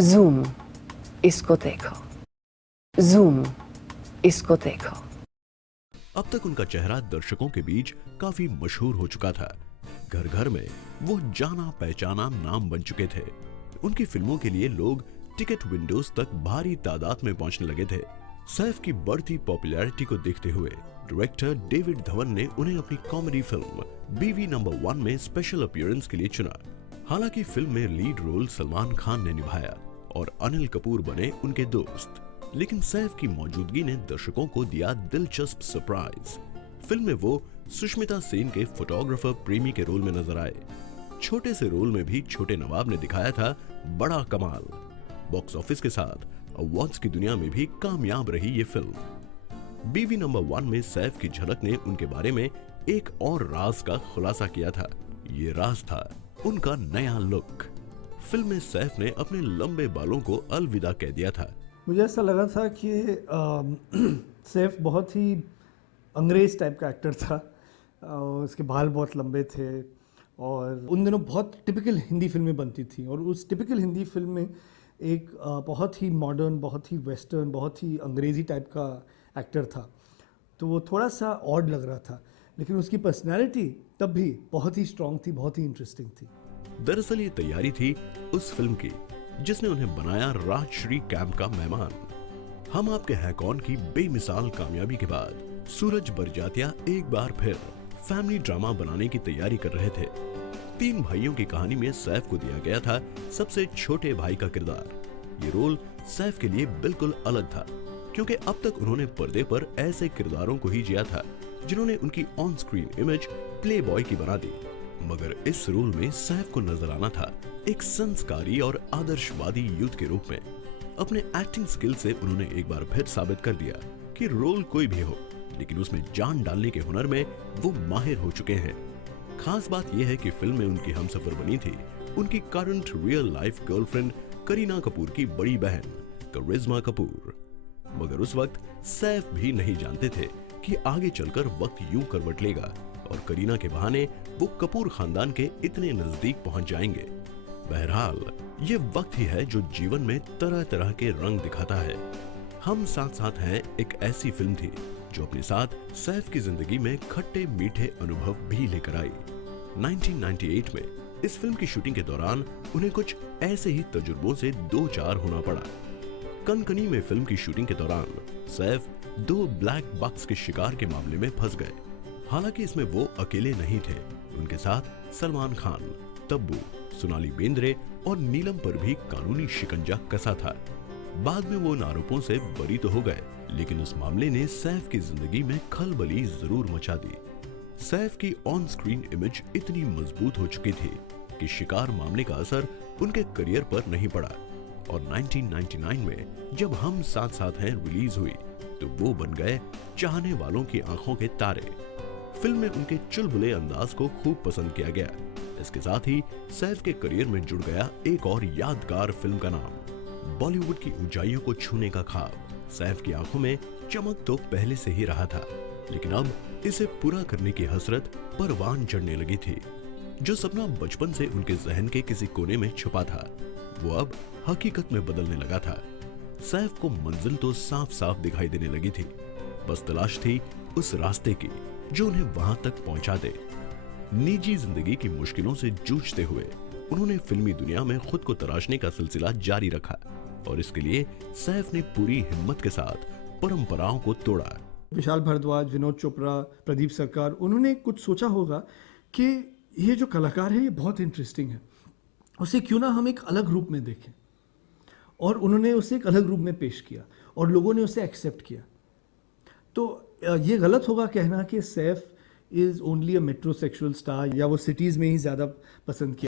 Zoom, इसको देखो। Zoom, इसको देखो। अब तक उनका चेहरा दर्शकों के बीच काफी मशहूर हो चुका था। घर घर में वो जाना पहचाना नाम बन चुके थे। उनकी फिल्मों के लिए लोग टिकट विंडोज तक भारी तादाद में पहुंचने लगे थे। सैफ की बढ़ती पॉपुलैरिटी को देखते हुए डायरेक्टर डेविड धवन ने उन्हें अपनी कॉमेडी फिल्म बीवी नंबर 1 में स्पेशल अपीयरेंस के लिए चुना। हालांकि फिल्म में लीड रोल सलमान खान ने निभाया और अनिल कपूर बने उनके दोस्त, लेकिन सैफ की मौजूदगी ने दर्शकों को दिया दिलचस्प सरप्राइज। फिल्म में वो सुष्मिता सेन के फोटोग्राफर प्रेमी के रोल में नजर आए। छोटे से रोल में भी छोटे नवाब ने दिखाया था बड़ा कमाल। बॉक्स ऑफिस के साथ अवार्ड्स की दुनिया में भी कामयाब रही ये फिल्म। बीवी नंबर 1 में सैफ की झलक ने उनके बारे में एक और राज का खुलासा किया था। ये राज था उनका नया लुक। फिल्म में सैफ ने अपने लंबे बालों को अलविदा कह दिया था। मुझे ऐसा लगा था कि सैफ बहुत ही अंग्रेज टाइप का एक्टर था। उसके बाल बहुत लंबे थे और उन दिनों बहुत टिपिकल हिंदी फिल्में बनती थी और उस टिपिकल हिंदी फिल्म में एक बहुत ही मॉडर्न, बहुत ही वेस्टर्न, बहुत ही अंग्रेज़ी टाइप का एक्टर था। तो वो थोड़ा सा ऑड लग रहा था, लेकिन उसकी पर्सनैलिटी तब भी बहुत ही स्ट्रांग थी, बहुत ही इंटरेस्टिंग थी। दरअसल ये तैयारी थी उस फिल्म की जिसने उन्हें बनाया राजश्री कैंप का मेहमान। हम आपके हैं कौन की बेमिसाल कामयाबी के बाद सूरज बरजातिया एक बार फिर फैमिली ड्रामा बनाने की तैयारी कर रहे थे। 3 भाइयों की कहानी में सैफ को दिया गया था सबसे छोटे भाई का किरदार। ये रोल सैफ के लिए बिल्कुल अलग था, क्योंकि अब तक उन्होंने पर्दे पर ऐसे किरदारों को ही जिया था जिन्होंने उनकी on screen image play boy की बना दी। मगर इस रोल में सैफ को नजर आना था एक संस्कारी और आदर्शवादी यूथ के रूप में। अपने एक्टिंग स्किल से उन्होंने एक बार फिर साबित कर दिया कि रोल कोई भी हो, लेकिन उसमें जान डालने के हुनर में वो माहिर हो चुके हैं। खास बात यह है कि फिल्म में उनकी हमसफर बनी थी उनकी current real life girlfriend Kareena Kapoor की बड़ी बहन करिश्मा कपूर। मगर उस वक्त सैफ भी नहीं जानते थे कि आगे चलकर वक्त यूं करवट लेगा और करीना के बहाने वो कपूर खानदान के इतने नजदीक पहुंच जाएंगे। बहरहाल ये वक्त ही है जो जीवन में तरह तरह के रंग दिखाता है। हम साथ साथ हैं एक ऐसी फिल्म थी जो अपने साथ सैफ की जिंदगी में खट्टे मीठे अनुभव भी लेकर आई। 1998 में इस फिल्म की शूटिंग के दौरान उन्हें कुछ ऐसे ही तजुर्बों से दो चार होना पड़ा। कनकनी में फिल्म की शूटिंग के दौरान सैफ 2 ब्लैक बक्स के शिकार के मामले में फंस गए। हालांकि इसमें वो अकेले नहीं थे, उनके साथ सलमान खान, तब्बू, सोनाली बेंद्रे और नीलम पर भी कानूनी शिकंजा कसा था। बाद में वो इन आरोपों से बरी तो हो गए, लेकिन उस मामले ने सैफ की जिंदगी में खलबली जरूर मचा दी। सैफ की ऑन स्क्रीन इमेज इतनी मजबूत हो चुकी थी कि शिकार मामले का असर उनके करियर पर नहीं पड़ा और 1999 में जब हम साथ साथ हैं रिलीज हुई तो वो बन गए चाहने वालों की आंखों के तारे। फिल्म में उनके चुलबुले अंदाज को खूब पसंद किया गया। इसके साथ ही सैफ के करियर में जुड़ गया एक और यादगार फिल्म का नाम बॉलीवुड की ऊंचाइयों को छूने का ख्वाब। सैफ की आंखों में चमक तो पहले से ही रहा था, लेकिन अब इसे पूरा करने की हसरत परवान चढ़ने लगी थी। जो सपना बचपन से उनके जहन के किसी कोने में छुपा था वो अब हकीकत में बदलने लगा था। सैफ को मंजिल तो साफ साफ दिखाई देने लगी थी, बस तलाश थी उस रास्ते की जो उन्हें वहां तक पहुंचा दे। निजी जिंदगी की मुश्किलों से जूझते हुए उन्होंने फिल्मी दुनिया में खुद को तराशने का सिलसिला जारी रखा और इसके लिए सैफ ने पूरी हिम्मत के साथ परंपराओं को तोड़ा। विशाल भारद्वाज, विनोद चोपड़ा, प्रदीप सरकार, उन्होंने कुछ सोचा होगा कि ये जो कलाकार है ये बहुत इंटरेस्टिंग है, उसे क्यों ना हम एक अलग रूप में देखें। और उन्होंने उसे एक अलग रूप में पेश किया और लोगों ने उसे एक्सेप्ट किया। तो ये गलत होगा कहना कि Saif is only a metrosexual star या वो सिटीज़ में ही ज़्यादा पसंद किया।